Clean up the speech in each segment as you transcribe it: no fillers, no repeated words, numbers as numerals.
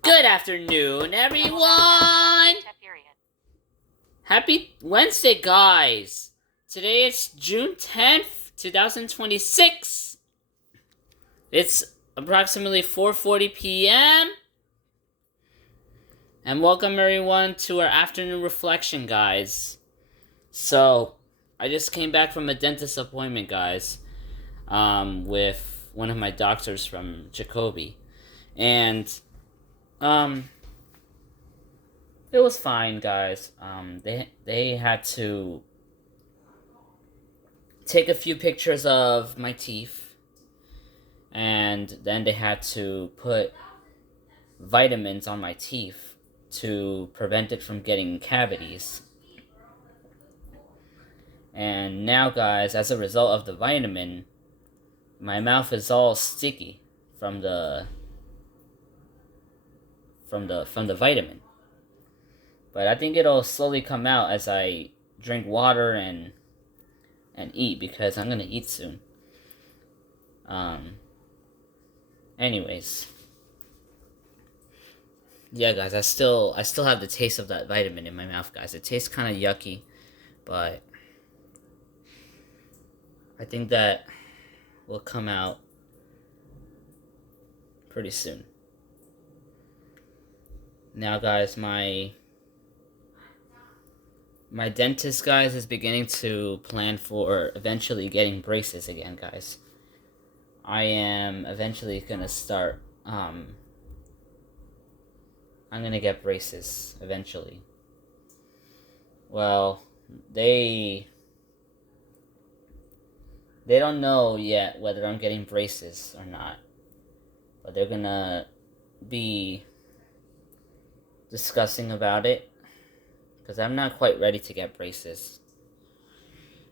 Good afternoon, everyone! Happy Wednesday, guys! Today is June 10th, 2026. It's approximately 4:40 p.m. And welcome everyone to our afternoon reflection, guys. So, I just came back from a dentist appointment, guys, with one of my doctors from Jacoby. And, it was fine, guys. They had to take a few pictures of my teeth, and then they had to put vitamins on my teeth to prevent it from getting cavities. And now, guys, as a result of the vitamin, my mouth is all sticky from the vitamin. But I think it'll slowly come out as I drink water and eat, because I'm gonna eat soon. Anyways, yeah, guys, I still have the taste of that vitamin in my mouth, guys. It tastes kind of yucky, but I think that will come out pretty soon. Now, guys, my dentist, guys, is beginning to plan for eventually getting braces again, guys. I am eventually gonna start, I'm gonna get braces eventually. Well, they don't know yet whether I'm getting braces or not, but they're gonna be discussing about it, because I'm not quite ready to get braces.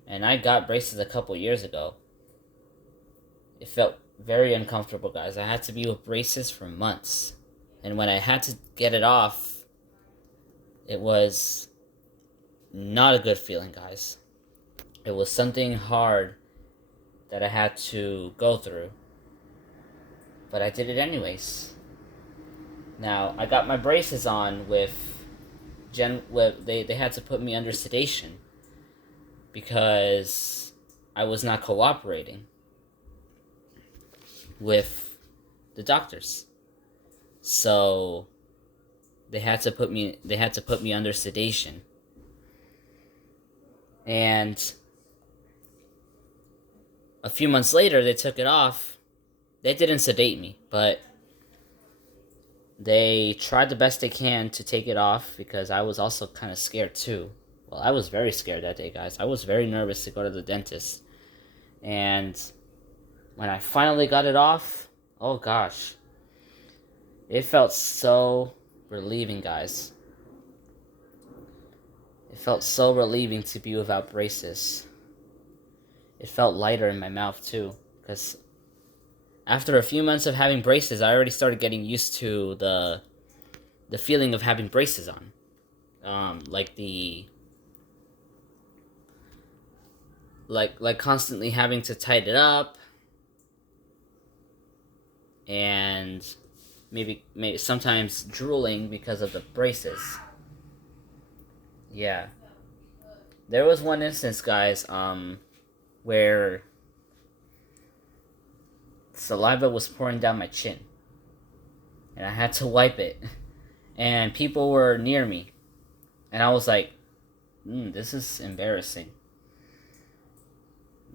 And I got braces a couple years ago. It felt very uncomfortable, guys. I had to be with braces for months. And when I had to get it off, it was not a good feeling, guys. It was something hard that I had to go through. But I did it anyways. Now, I got my braces on with they had to put me under sedation because I was not cooperating with the doctors. So they had to put me under sedation. And a few months later, they took it off. They didn't sedate me, but they tried the best they can to take it off, because I was also kind of scared too. Well, I was very scared that day, guys. I was very nervous to go to the dentist. And when I finally got it off, oh gosh, it felt so relieving, guys. It felt so relieving to be without braces. It felt lighter in my mouth too, because after a few months of having braces, I already started getting used to the feeling of having braces on. Like constantly having to tighten it up, and maybe sometimes drooling because of the braces. Yeah. There was one instance, guys, where saliva was pouring down my chin, and I had to wipe it, and people were near me, and I was like, this is embarrassing.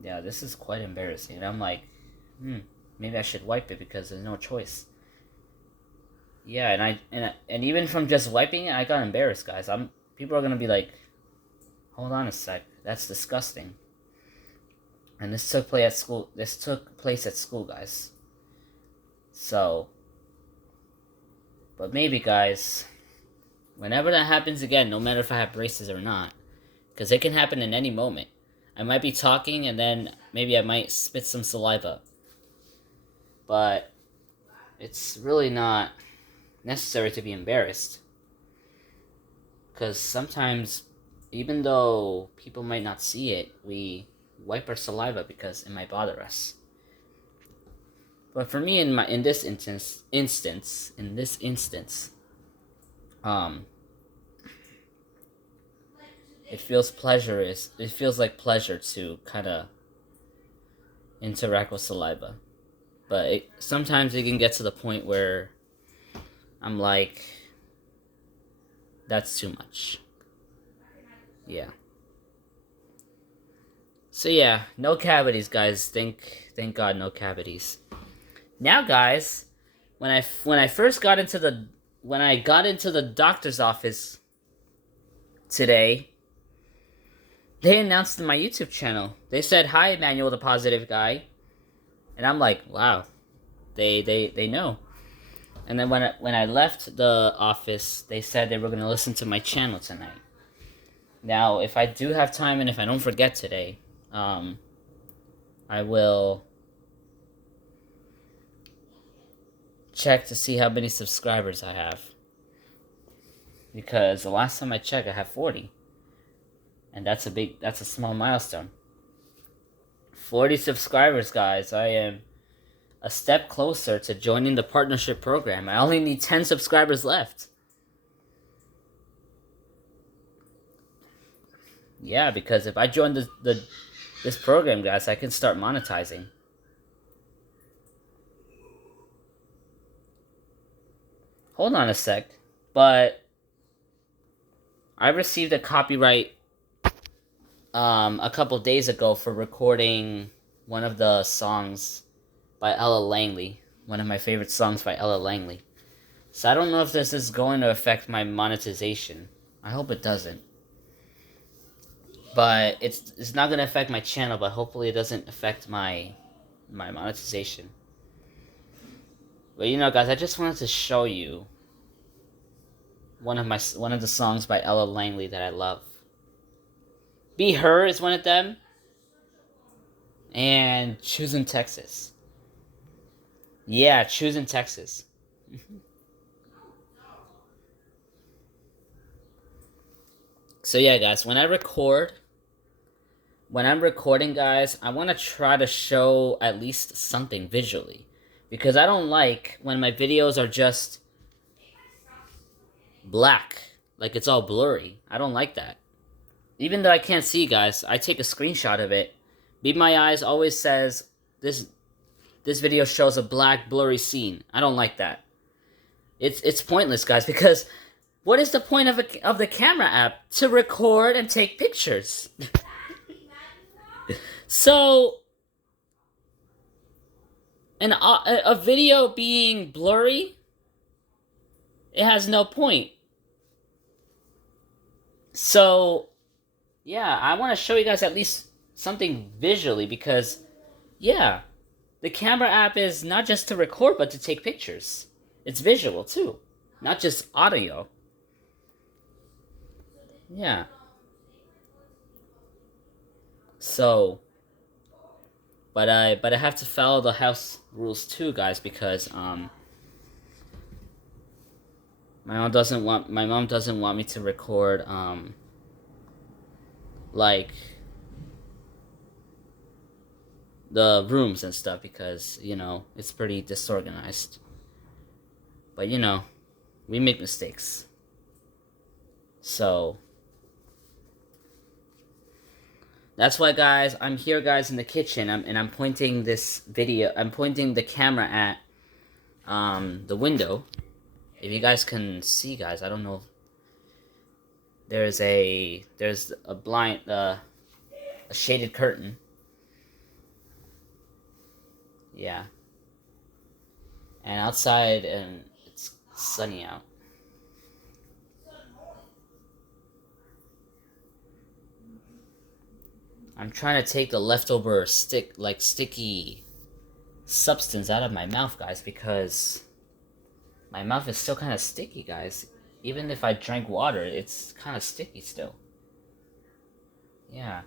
Yeah, this is quite embarrassing. And I'm like, maybe I should wipe it, because there's no choice. Yeah, and even from just wiping it, I got embarrassed, guys. People are gonna be like, hold on a sec, that's disgusting. And this took place at school. Guys. So, but maybe, guys, whenever that happens again, no matter if I have braces or not, because it can happen in any moment. I might be talking, and then maybe I might spit some saliva. But it's really not necessary to be embarrassed, because sometimes, even though people might not see it, we wipe our saliva because it might bother us. But for me, in this instance, um, it feels like pleasure to kind of interact with saliva. But sometimes it can get to the point where I'm like, that's too much. Yeah. So yeah, no cavities, guys. Thank God, no cavities. Now, guys, when I first got into the when I got into the doctor's office today, they announced in my YouTube channel. They said, "Hi, Emmanuel, the positive guy," and I'm like, "Wow, they know." And then when I left the office, they said they were gonna listen to my channel tonight. Now, if I do have time and if I don't forget today, I will check to see how many subscribers I have. Because the last time I checked, I have 40. And that's a small milestone. 40 subscribers, guys. I am a step closer to joining the partnership program. I only need 10 subscribers left. Yeah, because if I join this program, guys, I can start monetizing. Hold on a sec. But I received a copyright a couple days ago for recording one of the songs by Ella Langley, one of my favorite songs by Ella Langley. So I don't know if this is going to affect my monetization. I hope it doesn't. But it's not going to affect my channel, but hopefully it doesn't affect my monetization. But you know, guys, I just wanted to show you one of the songs by Ella Langley that I love. Be Her is one of them. And Choosing Texas. Yeah, Choosing Texas. So yeah, guys, when I'm recording, guys, I want to try to show at least something visually. Because I don't like when my videos are just black. Like it's all blurry. I don't like that. Even though I can't see, guys, I take a screenshot of it. Be My Eyes always says, this video shows a black, blurry scene. I don't like that. It's pointless, guys, because what is the point of the camera app? To record and take pictures. So, a video being blurry, it has no point. So, yeah, I want to show you guys at least something visually because, yeah, the camera app is not just to record but to take pictures. It's visual too, not just audio. Yeah. So, but I have to follow the house rules too, guys, because my mom doesn't want me to record like the rooms and stuff because, you know, it's pretty disorganized. But you know, we make mistakes. So that's why, guys, I'm here, guys, in the kitchen, and I'm pointing the camera at the window. If you guys can see, guys, I don't know. There's a blind, a shaded curtain. Yeah. And outside, and it's sunny out. I'm trying to take the leftover sticky substance out of my mouth, guys, because my mouth is still kind of sticky, guys. Even if I drank water, it's kind of sticky still. Yeah.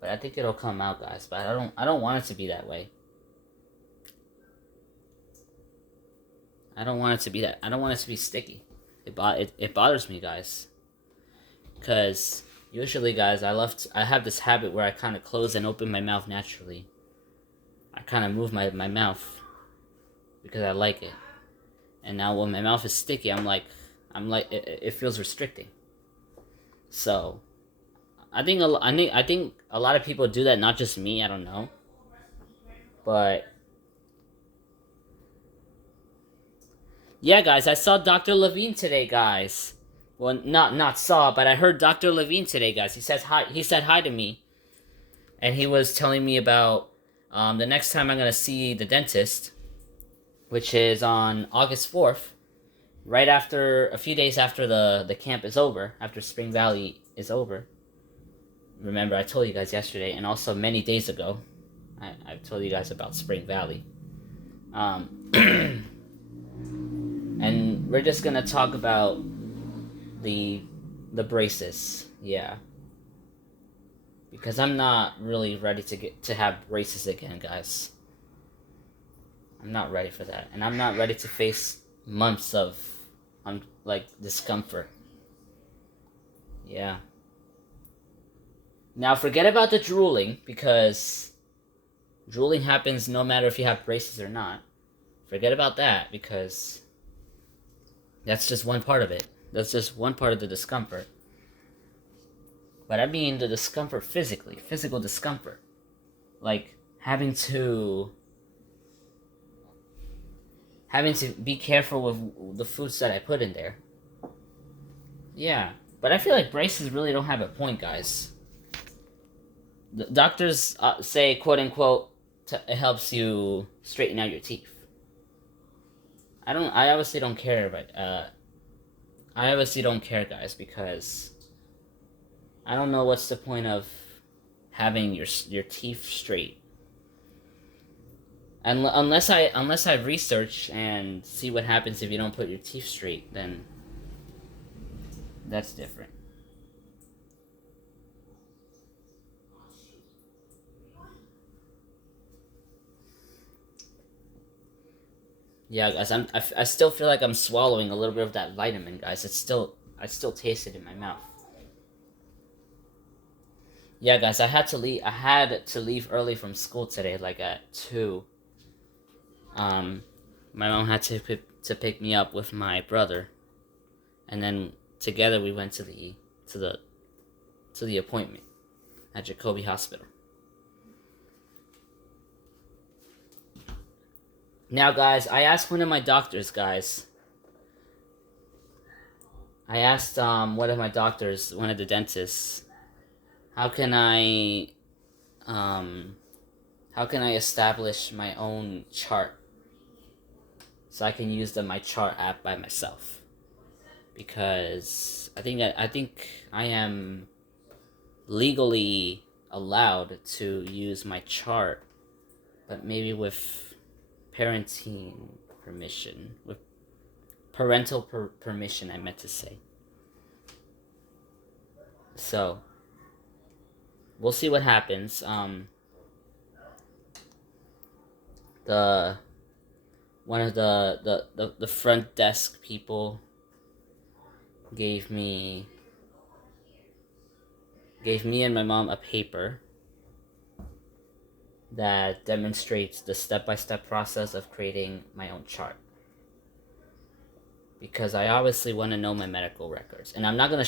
But I think it'll come out, guys. But I don't want it to be that way. I don't want it to be that. I don't want it to be sticky. It bothers me, guys. Because usually, guys, I have this habit where I kind of close and open my mouth naturally. kind of move my mouth because I like it. And now when my mouth is sticky, I'm like it feels restricting. So I think a lot of people do that, not just me. I don't know, but yeah, guys, I saw Dr. Levine today, guys. Well, not saw, but I heard Dr. Levine today, guys. He says hi. He said hi to me, and he was telling me about the next time I'm gonna see the dentist, which is on August 4th, right after a few days after the camp is over, after Spring Valley is over. Remember, I told you guys yesterday, and also many days ago, I've told you guys about Spring Valley. And we're just gonna talk about the braces, yeah. Because I'm not really ready to have braces again, guys. I'm not ready for that, and I'm not ready to face months of discomfort. Yeah. Now forget about the drooling, because drooling happens no matter if you have braces or not. Forget about that, because that's just one part of it. That's just one part of the discomfort. But I mean the discomfort physically, physical discomfort. Like having to be careful with the foods that I put in there. Yeah, but I feel like braces really don't have a point, guys. The doctors say, quote unquote, it helps you straighten out your teeth. I obviously don't care, but I obviously don't care, guys, because I don't know what's the point of having your teeth straight. And unless I research and see what happens if you don't put your teeth straight, then that's different. Yeah, guys, I still feel like I'm swallowing a little bit of that vitamin, guys. I still taste it in my mouth. Yeah, guys, I had to leave early from school today, like at 2. My mom had to pick me up with my brother, and then together we went to the appointment at Jacobi Hospital. Now, guys, I asked one of my doctors, guys. I asked one of my doctors, one of the dentists, how can I establish my own chart so I can use the My Chart app by myself? Because I think I am legally allowed to use my chart, but maybe with parenting permission, with parental permission, I meant to say. So we'll see what happens. The one of the front desk people gave me and my mom a paper that demonstrates the step-by-step process of creating my own chart. Because I obviously want to know my medical records, and I'm not gonna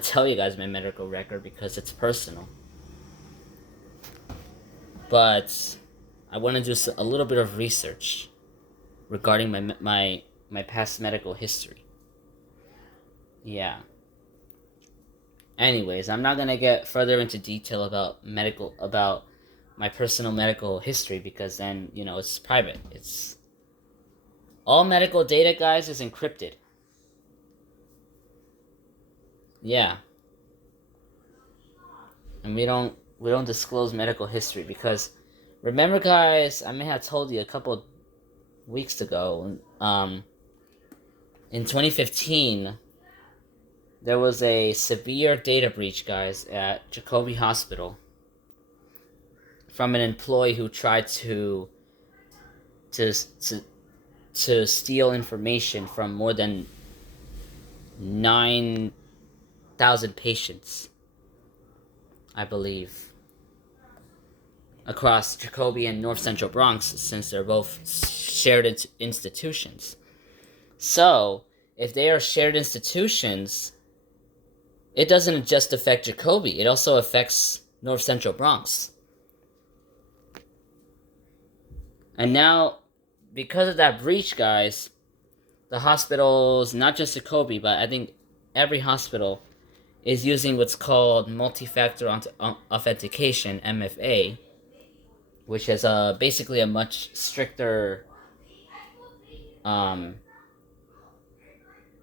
tell you guys my medical record because it's personal. But I want to do a little bit of research regarding my past medical history. Yeah. Anyways, I'm not gonna get further into detail about my personal medical history, because then it's private. It's all medical data, guys, is encrypted. Yeah. And we don't disclose medical history because, remember, guys, I may have told you a couple weeks ago, in 2015, there was a severe data breach, guys, at Jacobi Hospital from an employee who tried to steal information from more than 9,000 patients, I believe. across Jacoby and North Central Bronx, since they're both shared institutions. So, if they are shared institutions, it doesn't just affect Jacoby, it also affects North Central Bronx. And now, because of that breach, guys, the hospitals, not just Jacoby, but I think every hospital is using what's called multi-factor authentication, MFA, which is basically a much stricter,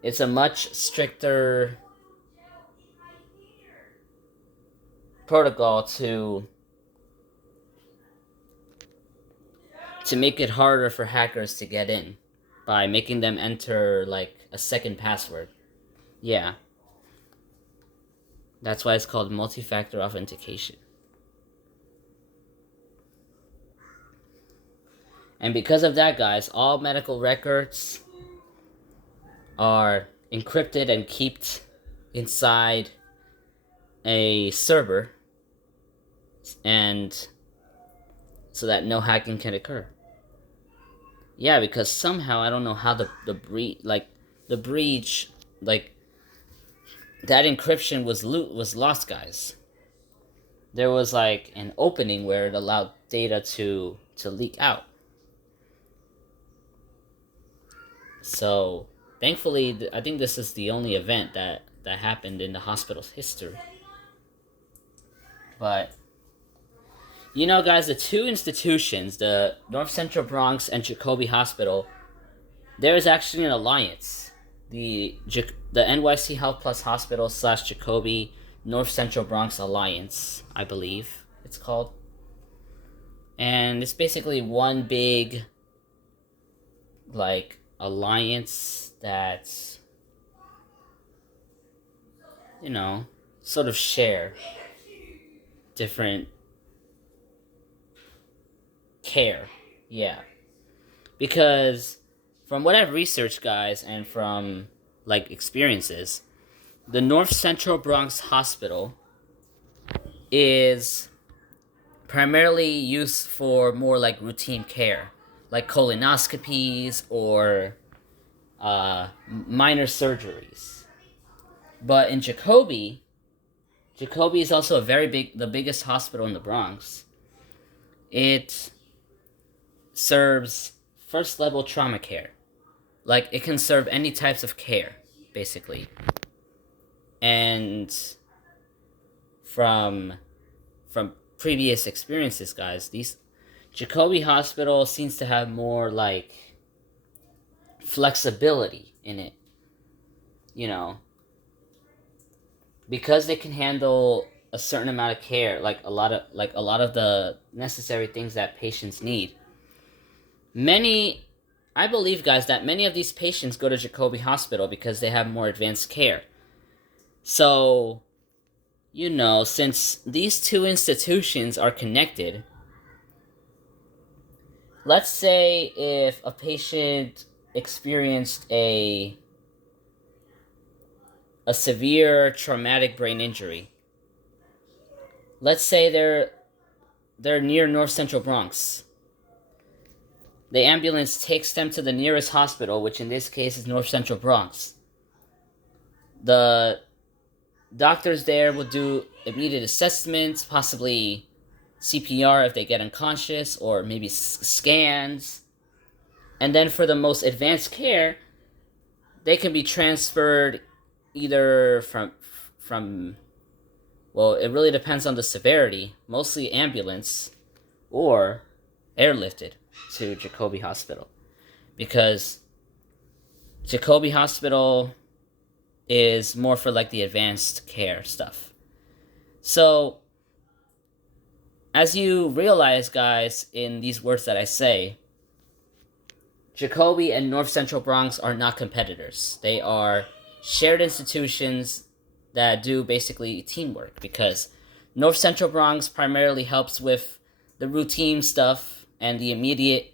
it's a much stricter protocol to make it harder for hackers to get in by making them enter like a second password. Yeah. That's why it's called multi-factor authentication. And because of that, guys, all medical records are encrypted and kept inside a server, and so that no hacking can occur. Yeah, because somehow I don't know how the breach, that encryption was lost, guys. There was like an opening where it allowed data to leak out. So thankfully, I think this is the only event that happened in the hospital's history. But you know, guys, the two institutions, the North Central Bronx and Jacoby Hospital, there is actually an alliance. The NYC Health Plus Hospital / Jacoby North Central Bronx Alliance, I believe it's called. And it's basically one big, like, alliance that's, you know, sort of share different care. Yeah. Because from what I've researched, guys, and from like experiences, the North Central Bronx Hospital is primarily used for more like routine care, like colonoscopies or minor surgeries. But in Jacoby is also the biggest hospital in the Bronx. It serves first level trauma care. Like, it can serve any types of care, basically. And from previous experiences, guys, these Jacoby Hospital seems to have more like flexibility in it. You know, because they can handle a certain amount of care, like a lot of the necessary things that patients need. I believe, guys, that many of these patients go to Jacoby Hospital because they have more advanced care. So, you know, since these two institutions are connected, let's say if a patient experienced a severe traumatic brain injury, let's say they're near North Central Bronx. The ambulance takes them to the nearest hospital, which in this case is North Central Bronx. The doctors there will do immediate assessments, possibly CPR if they get unconscious, or maybe scans. And then for the most advanced care, they can be transferred either from well, it really depends on the severity, mostly ambulance, or airlifted to Jacoby Hospital. Because Jacoby Hospital is more for like the advanced care stuff. So, as you realize, guys, in these words that I say, Jacoby and North Central Bronx are not competitors. They are shared institutions that do basically teamwork, because North Central Bronx primarily helps with the routine stuff and the immediate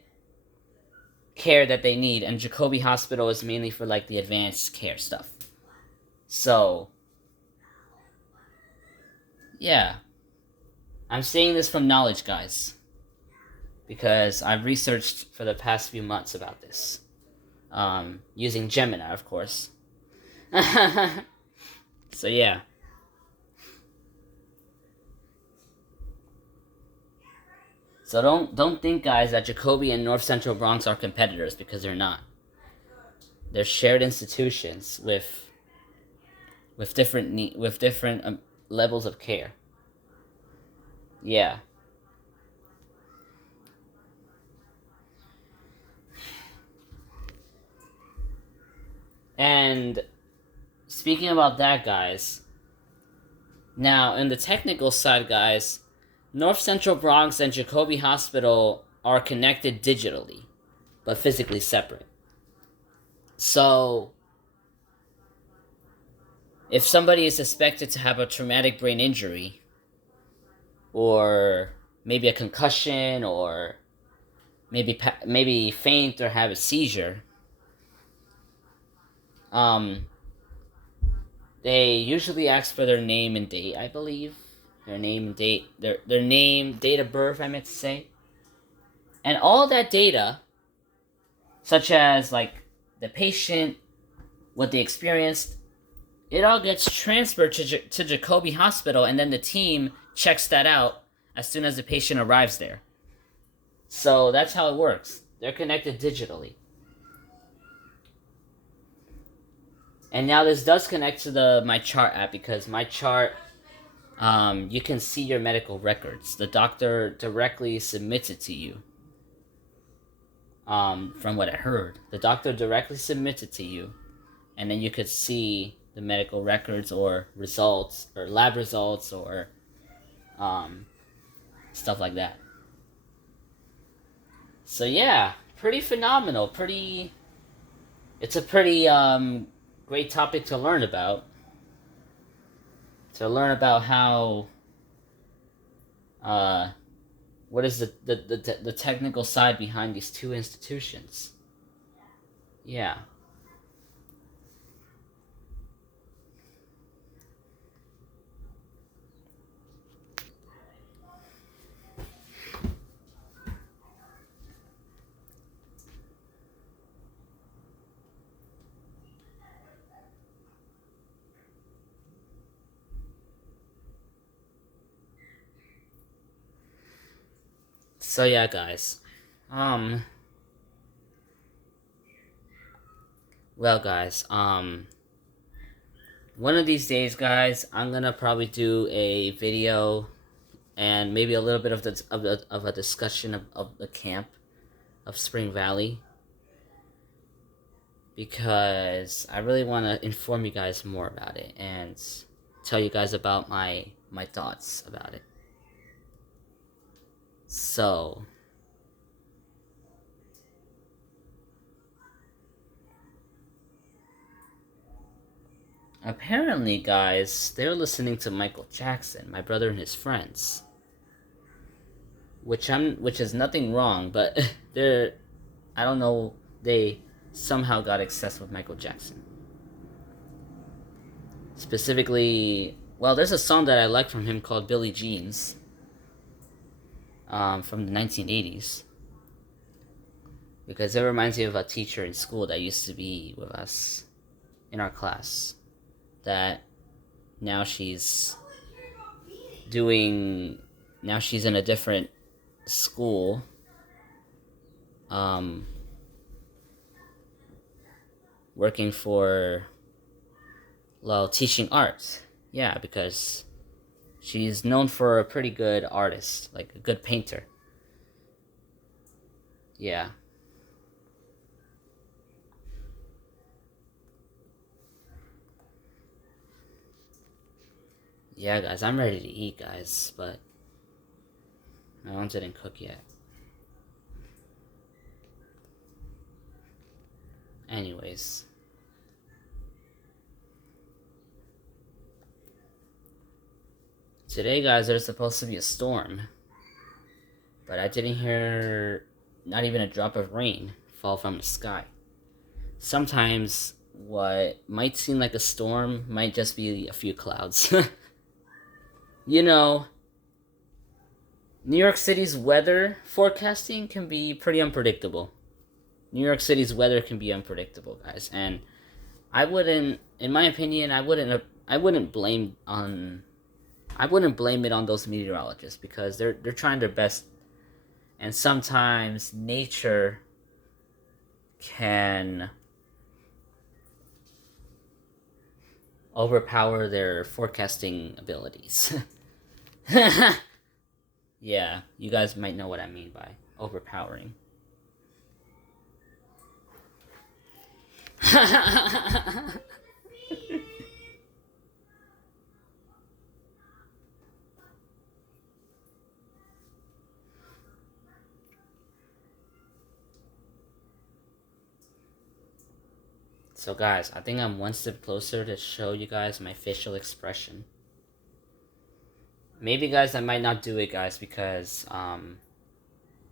care that they need, and Jacoby Hospital is mainly for like the advanced care stuff. So, yeah. I'm saying this from knowledge, guys. because I've researched for the past few months about this, using Gemini, of course. So yeah. So don't think, guys, that Jacobi and North Central Bronx are competitors, because they're not. They're shared institutions with different levels of care. Yeah. And speaking about that, guys, now in the technical side, guys, North Central Bronx and Jacobi Hospital are connected digitally, but physically separate. So, if somebody is suspected to have a traumatic brain injury, or maybe a concussion, or maybe faint or have a seizure, um, they usually ask for their name and date, I believe. Their name and date, their name, date of birth, I meant to say. And all that data, such as like the patient, what they experienced, it all gets transferred to Jacobi Hospital, and then the team checks that out as soon as the patient arrives there. So that's how it works. They're connected digitally. And now this does connect to the My Chart app, because My Chart, you can see your medical records. The doctor directly submits it to you. From what I heard, the doctor directly submits it to you, and then you could see the medical records or results or lab results or stuff like that. So yeah, pretty phenomenal. It's a pretty great topic to learn about. To learn about how what is the technical side behind these two institutions. Yeah. So yeah, guys. Well, guys, one of these days, guys, I'm gonna probably do a video and maybe a little bit of a discussion of the camp of Spring Valley, because I really want to inform you guys more about it and tell you guys about my thoughts about it. So, apparently, guys, they're listening to Michael Jackson, My Brother and His Friends, which is nothing wrong, but I don't know, they somehow got obsessed with Michael Jackson. Specifically, well, there's a song that I like from him called Billie Jeans, from the 1980s, because it reminds me of a teacher in school that used to be with us in our class, that now she's in a different school, working for, well, teaching art. Yeah, because she's known for a pretty good artist, like a good painter. Yeah. Yeah, guys, I'm ready to eat, guys, but my mom didn't cook yet. Anyways. Today, guys, there's supposed to be a storm, but I didn't hear not even a drop of rain fall from the sky. Sometimes what might seem like a storm might just be a few clouds. You know, New York City's weather forecasting can be pretty unpredictable. New York City's weather can be unpredictable, guys, and I wouldn't, in my opinion, I wouldn't blame on, I wouldn't blame it on those meteorologists because they're trying their best, and sometimes nature can overpower their forecasting abilities. Yeah, you guys might know what I mean by overpowering. So guys, I think I'm one step closer to show you guys my facial expression. Maybe guys, I might not do it, guys, because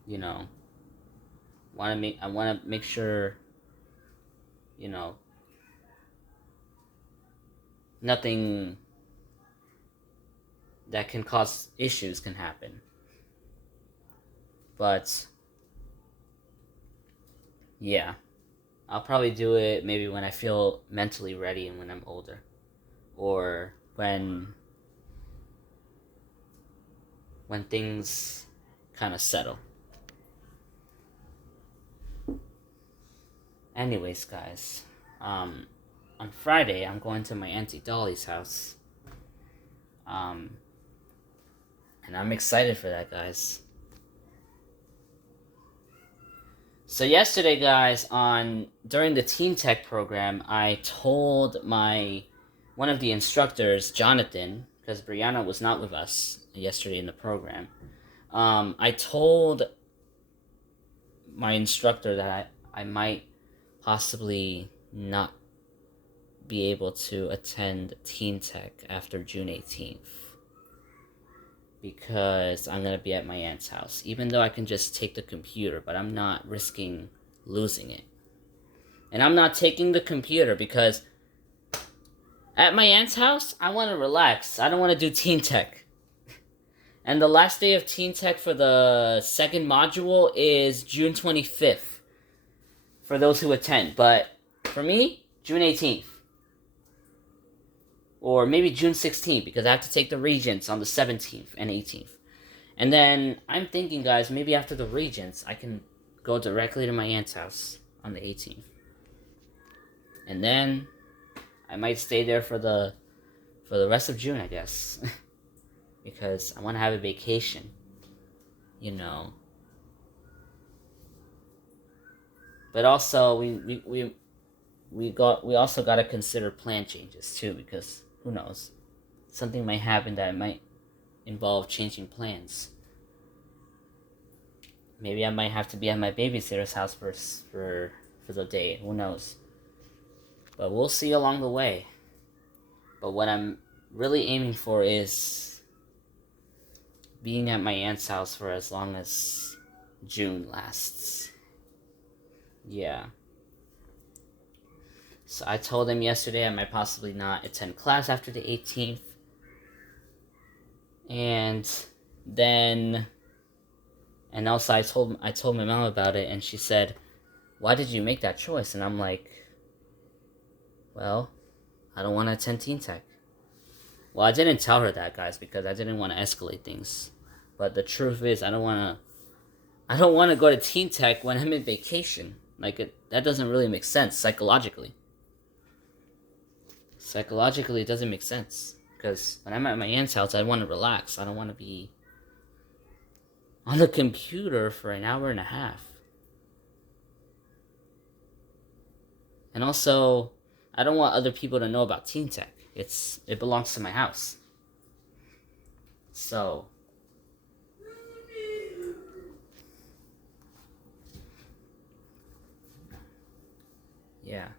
you know, I want to make sure, you know, nothing that can cause issues can happen. But yeah, I'll probably do it maybe when I feel mentally ready and when I'm older, or when things kind of settle. Anyways, guys, on Friday I'm going to my auntie Dolly's house, um, and I'm excited for that, guys. So yesterday, guys, during the Teen Tech program, I told one of the instructors, Jonathan, because Brianna was not with us yesterday in the program. I told my instructor that I might possibly not be able to attend Teen Tech after June 18th because I'm going to be at my aunt's house. Even though I can just take the computer, but I'm not risking losing it. And I'm not taking the computer because at my aunt's house, I want to relax. I don't want to do Teen Tech. And the last day of Teen Tech for the second module is June 25th for those who attend. But for me, June 18th. Or maybe June 16th because I have to take the Regents on the 17th and 18th. And then I'm thinking, guys, maybe after the Regents, I can go directly to my aunt's house on the 18th. And then I might stay there for the rest of June, I guess. Because I want to have a vacation. You know. But also we also got to consider plan changes too, because who knows? Something might happen that might involve changing plans. Maybe I might have to be at my babysitter's house for the day. Who knows? But we'll see along the way. But what I'm really aiming for is being at my aunt's house for as long as June lasts. Yeah. So I told him yesterday I might possibly not attend class after the 18th. And also I told my mom about it, and she said, "Why did you make that choice?" And I'm like, "Well, I don't want to attend Teen Tech." Well, I didn't tell her that, guys, because I didn't want to escalate things. But the truth is, I don't want to go to Teen Tech when I'm in vacation. That doesn't really make sense psychologically. Psychologically, it doesn't make sense. Because when I'm at my aunt's house, I want to relax. I don't want to be on the computer for an hour and a half. And also, I don't want other people to know about Teen Tech. It belongs to my house. So, yeah.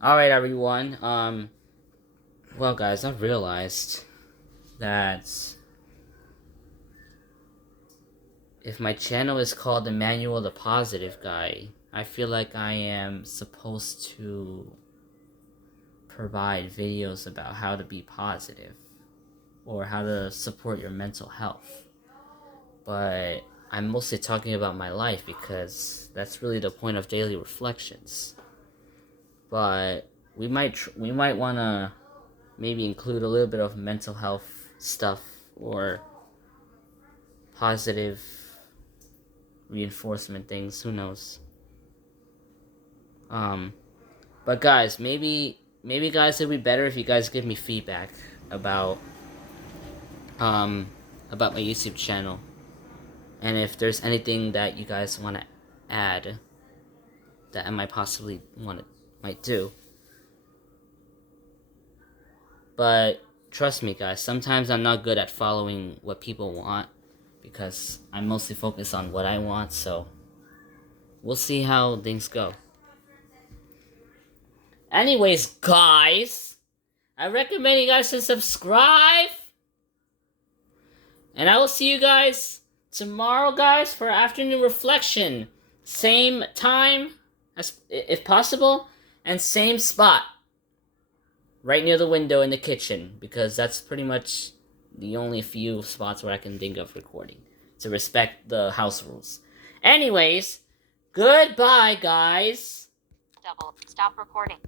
Alright, everyone. Well, guys, I've realized that if my channel is called Emmanuel the Positive Guy, I feel like I am supposed to provide videos about how to be positive or how to support your mental health. But I'm mostly talking about my life because that's really the point of daily reflections. But we might want to maybe include a little bit of mental health stuff or positive reinforcement things. Who knows? But guys, maybe guys, it'd be better if you guys give me feedback about about my YouTube channel, and if there's anything that you guys want to add that I might possibly might do. But trust me, guys, sometimes I'm not good at following what people want because I'm mostly focused on what I want. So we'll see how things go. Anyways, guys, I recommend you guys to subscribe. And I will see you guys tomorrow, guys, for afternoon reflection. Same time, as if possible, and same spot. Right near the window in the kitchen, because that's pretty much the only few spots where I can think of recording, to respect the house rules. Anyways, goodbye, guys. Stop recording.